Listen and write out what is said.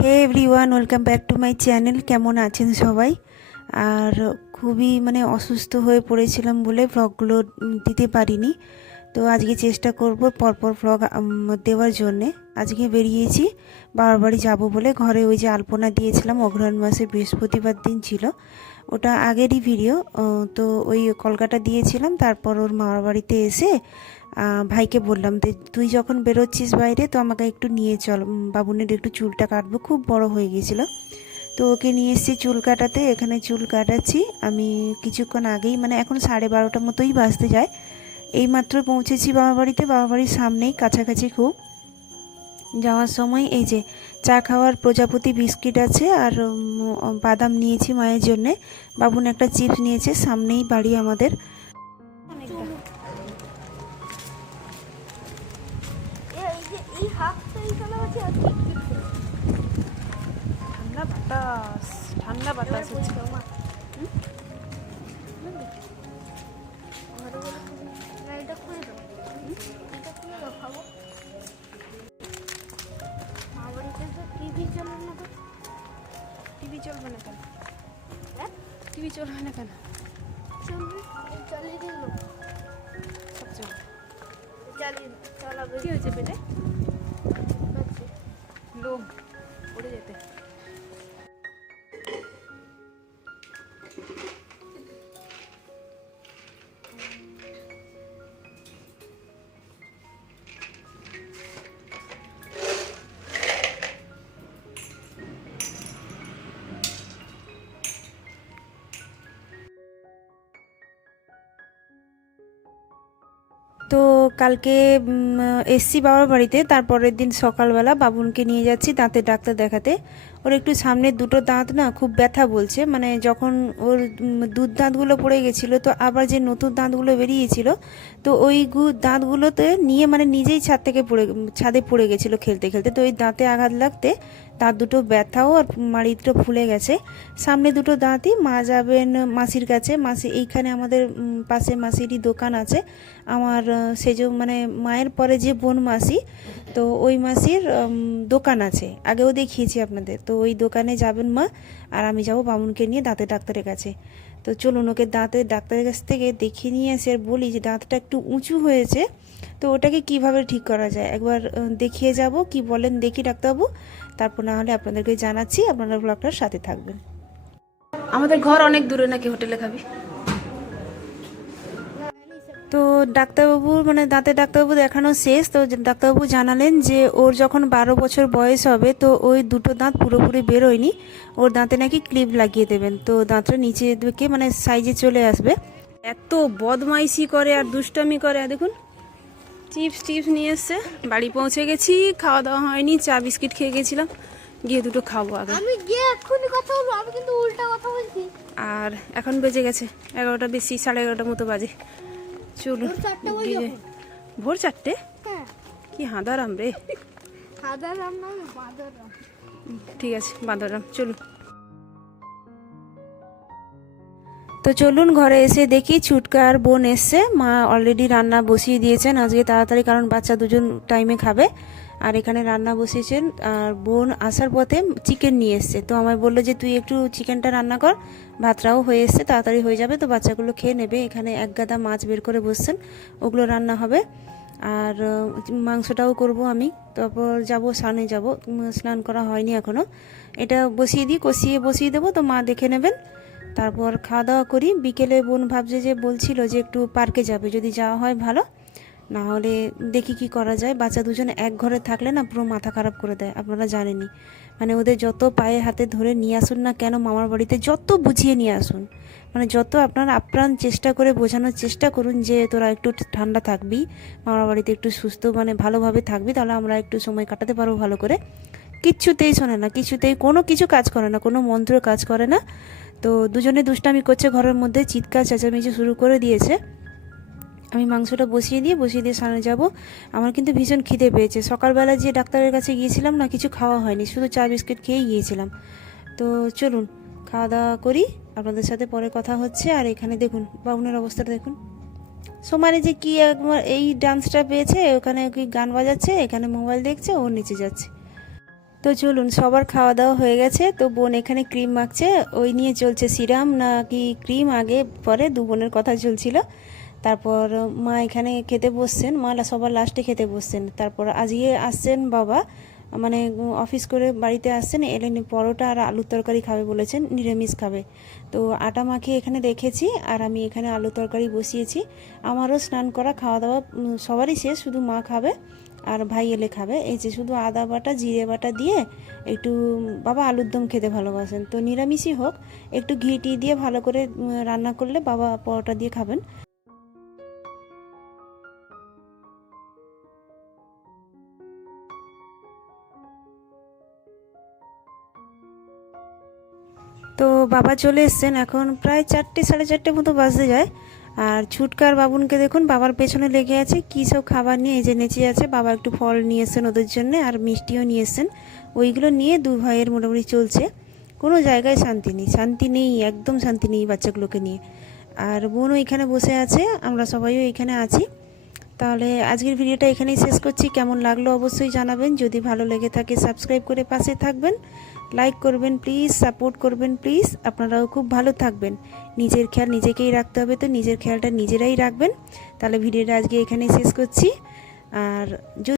Hey everyone, welcome back to my channel. কেমন আছেন সবাই? আর খুবই অসুস্থ হয়ে পড়েছিলাম বলে ভ্লগগুলো দিতে পারিনি। তো আজকে চেষ্টা করব পরপর ভ্লগ দেওয়ার জন্যে। আজকে বেরিয়েছি বাবার বাড়ি যাবো বলে। ঘরে ওই যে আলপনা দিয়েছিলাম, অগ্রহায়ণ মাসে বৃহস্পতিবার দিন ছিল, ওটা আগেরই ভিডিও। তো ওই কলকাতা দিয়েছিলাম। তারপর ওর মামার বাড়িতে এসে ভাইকে বললাম যে তুই যখন বেরোচ্ছিস বাইরে তো আমাকে একটু নিয়ে চল, বাবুনের একটু চুলটা কাটবো, খুব বড় হয়ে গেছিলো। তো ওকে নিয়ে এসেছি চুল কাটাতে। এখানে চুল কাটাচ্ছি আমি কিছুক্ষণ আগেই, এখন 12:30 মতোই বাজতে যায়। এইমাত্র পৌঁছেছি বাবার বাড়িতে, বাবার বাড়ির সামনেই, কাছাকাছি খুব। যাওয়ার সময় এই যে চা খাওয়ার প্রজাপতি বিস্কিট আছে আর বাদাম নিয়েছি মায়ের জন্যে। বাবুন একটা চিপস নিয়েছে, সামনেই বাড়ি আমাদের। ঠান্ডা বাতাস, ঠান্ডা বাতাস হচ্ছে। টিভি চলবে না কেন? টিভি চলবে না কেন? কি হয়েছে পেটে? লোম পড়ে যেতে। তো কালকে এসছি বাবার বাড়িতে। তারপরের দিন সকালবেলা বাবুনকে নিয়ে যাচ্ছি দাঁতের ডাক্তার দেখাতে। ওর একটু সামনের দুটো দাঁত না খুব ব্যথা বলছে, যখন ওর দুধ দাঁতগুলো পড়ে গেছিলো, তো আবার যে নতুন দাঁতগুলো বেরিয়েছিল, তো ওই দাঁতগুলোতে নিয়ে নিজেই ছাদে পড়ে গেছিলো খেলতে খেলতে। তো ওই দাঁতে আঘাত লাগতে দাঁত দুটো ব্যথাও আর মাড়িটা ফুলে গেছে। সামনে দুটো দাঁতই। মা যাবেন মাসির কাছে। মাসি এইখানে আমাদের পাশে মাসিরই দোকান আছে আমার, সেজ মায়ের পরে যে বোন মাসি, তো ওই মাসির দোকান আছে, আগেও দেখিয়েছি আপনাদের। তো ওই দোকানে যাবেন মা, আর আমি যাব বামুনকে নিয়ে দাঁতের ডাক্তারের কাছে। তো চলুন ওকে দাঁতের ডাক্তারের কাছ থেকে দেখিয়ে নিয়ে এসে আর বলি যে দাঁতটা একটু উঁচু হয়েছে, তো ওটাকে কিভাবে ঠিক করা যায় একবার দেখিয়ে যাব। কি বলেন দেখি ডাক্তারবাবু, তারপর না হলে আপনাদেরকে জানাচ্ছি, আপনারা ব্লগটার সাথে থাকবেন। আমাদের ঘর অনেক দূরে, নাকি হোটেলে খাবি? তো ডাক্তারবাবুর দাঁতের ডাক্তারবাবু দেখানো শেষ। তো ডাক্তারবাবু জানালেন যে ওর যখন 12 বছর বয়স হবে তো ওই দুটো দাঁত পুরোপুরি বেরোয়নি, ওর দাঁতে নাকি ক্লিপ লাগিয়ে দেবেন, তো দাঁতটা নিচে দিকে সাইজে চলে আসবে। এত বদমাইশি করে আর দুষ্টামি করে, আর দেখুন চিপস নিয়ে এসছে। বাড়ি পৌঁছে গেছি, খাওয়া দাওয়া হয়নি, চা বিস্কিট খেয়ে গেছিলাম, গিয়ে দুটো খাবো আগে। আমি গিয়ে এক্ষুনি কথা বলবো, আমি কিন্তু উল্টা কথা বলছি। আর এখন বেজে গেছে 11টা বেশি, 11:30 মতো বাজে। চলুন ভোর 4টে। হ্যাঁ, কি হাঁদারাম রে। হাদারাম না, বাঁদরাম। ঠিক আছে, বাঁদরাম। চলুন। তো চলুন ঘরে এসে দেখি ছুটকার বোন এসছে। মা অলরেডি রান্না বসিয়ে দিয়েছেন আজকে তাড়াতাড়ি, কারণ বাচ্চা দুজন টাইমে খাবে। আর এখানে রান্না বসিয়েছেন। আর বোন আসার পথে চিকেন নিয়ে এসছে, তো আমায় বললো যে তুই একটু চিকেনটা রান্না কর, ভাতটাও হয়ে এসছে, তাড়াতাড়ি হয়ে যাবে, তো বাচ্চাগুলো খেয়ে নেবে। এখানে এক গাদা মাছ বের করে বসছেন, ওগুলো রান্না হবে। আর মাংসটাও করব আমি। তারপর যাব স্নানে যাব, স্নান করা হয়নি এখনও। এটা বসিয়ে দিই, কষিয়ে বসিয়ে দেবো, তো মা দেখে নেবেন। তারপর খাওয়া দাওয়া করি। বিকেলে বোন ভাবছে যে বলছিল যে একটু পার্কে যাবে, যদি যাওয়া হয় ভালো, না হলে দেখি কি করা যায়। বাচ্চা দুজন এক ঘরে থাকলে না পুরো মাথা খারাপ করে দেয়, আপনারা জানেনই। ওদের যত পায়ে হাতে ধরে নিয়ে আসুন না কেন মামার বাড়িতে, যত বুঝিয়ে নিয়ে আসুন, যত আপনারা আপ্রাণ চেষ্টা করে বোঝানোর চেষ্টা করুন যে তোরা একটু ঠান্ডা থাকবি, মামার বাড়িতে একটু সুস্থ ভালোভাবে থাকবি, তাহলে আমরা একটু সময় কাটাতে পারবো ভালো করে। কিচ্ছুতেই শোনে না, কিছুতেই কোনো কিছু কাজ করে না, কোনো মন্ত্র কাজ করে না। তো দুজনে দুষ্টামি করছে ঘরের মধ্যে, চিৎকার চেঁচামেচি শুরু করে দিয়েছে। আমি মাংসটা বসিয়ে দিয়ে স্নানে যাব। আমার কিন্তু ভীষণ খিদে পেয়েছে। সকালবেলা যে ডাক্তারের কাছে গিয়েছিলাম না, কিছু খাওয়া হয়নি, শুধু চা বিস্কিট খেয়েই গিয়েছিলাম। তো চলুন খাওয়া দাওয়া করি, আপনাদের সাথে পরে কথা হচ্ছে। আর এখানে দেখুন বাবুনের অবস্থাটা দেখুন। সোমারে যে কি একবার এই ডান্সটা পেয়েছে, ওখানে কি গান বাজাচ্ছে, এখানে মোবাইল দেখছে, ওর নিচে যাচ্ছে। তো চলুন, সবার খাওয়া দাওয়া হয়ে গেছে। তো বোন এখানে ক্রিম মাখছে, ওই নিয়ে চলছে সিরাম নাকি ক্রিম, আগে পরে দু বোনের কথা চলছিল। তারপর মা এখানে খেতে বসছেন, মা সবার লাস্টে খেতে বসছেন। তারপর আজকে আসছেন বাবা, মানে অফিস করে বাড়িতে আসছেন, এলেন পরোটা আর আলুর তরকারি খাবে বলেছেন, নিরামিষ খাবে। তো আটা মাখিয়ে এখানে রেখেছি, আর আমি এখানে আলু তরকারি বসিয়েছি। আমারও স্নান করা খাওয়া দাওয়া সবারই শেষ, শুধু মা খাবে আর ভাই এলে খাবে। এই যে শুধু আদা বাটা জিরে বাটা দিয়ে একটু, বাবা আলুর দম খেতে ভালোবাসেন, তো নিরামিষই হোক, একটু ঘি টি দিয়ে ভালো করে রান্না করলে বাবা পরোটা দিয়ে খাবেন। তো বাবা চলে এসছেন, এখন প্রায় 4টে সাড়ে 4টে মতো বাজতে যায়। আর ছুটকার বাবুনকে দেখুন বাবার পেছনে লেগে আছে, কী সব খাবার নিয়ে এই যে নেচে আছে। বাবা একটু ফল নিয়ে এসছেন ওদের জন্য, আর মিষ্টিও নিয়ে এসছেন। ওইগুলো নিয়ে দু ভাইয়ের মোটামুটি চলছে, কোনো জায়গায় শান্তি নেই, একদম শান্তি নেই বাচ্চাগুলোকে নিয়ে। আর বোনও এখানে বসে আছে, আমরা সবাইও এখানে আছি। তাহলে আজকের ভিডিওটা এখানেই শেষ করছি। কেমন লাগলো অবশ্যই জানাবেন, যদি ভালো লেগে থাকে সাবস্ক্রাইব করে পাশে থাকবেন, লাইক করবেন প্লিজ, সাপোর্ট করবেন প্লিজ। আপনারাও খুব ভালো থাকবেন, নিজের খেয়াল নিজেকেই রাখতে হবে, তো নিজের খেয়ালটা নিজেরাই রাখবেন। তাহলে ভিডিওটা আজকে এখানেই শেষ করছি। আর